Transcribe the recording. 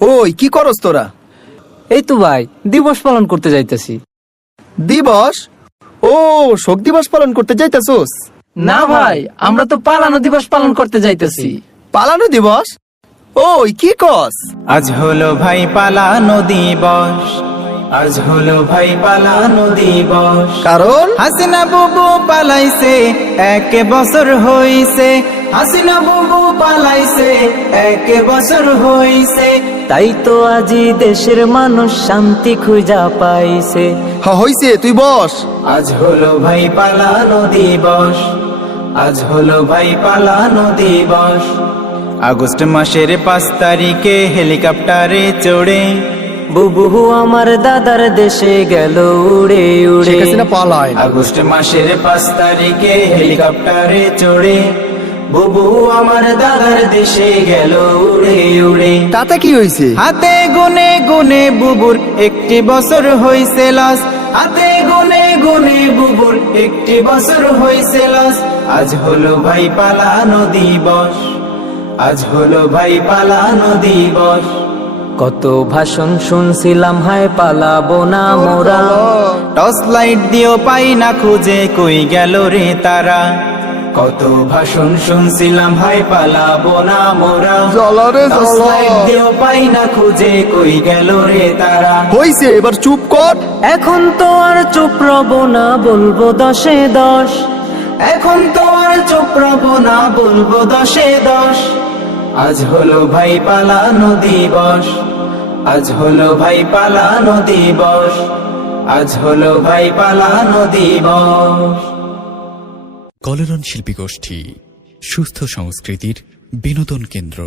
ওই কি করস তোরা? এই তো ভাই দিবস পালন করতে যাইতেছি। দিবস? ও, শোক দিবস পালন করতে যাইতাছোস? না ভাই, আমরা তো পালানো দিবস পালন করতে যাইতেছি। পালানো দিবস? ওই কি কস? আজ হলো ভাই পালানো দিবস, আজ হলো ভাই পালানো দিবস। কারণ হাসিনা বুবু পালাইছে, 1 বছর হইছে। হাসিনা বুবু পালাইছে, 1 বছর হইছে। তাই তো আজি দেশের মানুষ শান্তি খুঁজা পাইছে। হইছে, তুই বস। আজ হলো ভাই পালানো দিবস, আজ হলো ভাই পালানো দিবস। আগস্ট মাসের 5 তারিখে হেলিকপ্টারে চড়ে বুবু আমার দাদার দেশে গেল উড়ে উড়ে। শেখ হাসিনা পালায় না। আগস্ট মাসের 5 তারিখে হেলিকপ্টারে চড়ে বুবু আমার দাদার দেশে গেল উড়ে উড়ে। তাতে কি হইছে? হাতে গুনে গুনে বুবুর 1 বছর হইছে লাস। হাতে গুনে গুনে বুবুর 1 বছর হইছে লাস। আজ হলো ভাই পালানো দিবস, আজ হলো ভাই পালানো দিবস। কত ভাষণ শুনছিলাম, হায় পালাবো না মোরা। টর্চ লাইট দিও পাই না খুঁজে, কই গেল রে তারা। কত ভাষণ শুনছিলাম, হায় পালাবো না মোরা। জ্বালা রে টর্চ জ্বালা। লাইট দিও পাই না খুঁজে, কই গেল রে তারা। হইছে, এবার চুপ কর। এখন তো আর চুপ রব না, বলবো 10-এ 10। এখন তো আর চুপ রবো না, বলবো 10-এ 10। আজ হলো ভাই পালানো দিবস, আজ হলো ভাই পালানো দিবস, আজ হলো ভাই পালানো দিবস। কলোরন শিল্পী গোষ্ঠী, সুস্থ সংস্কৃতির বিনোদন কেন্দ্র।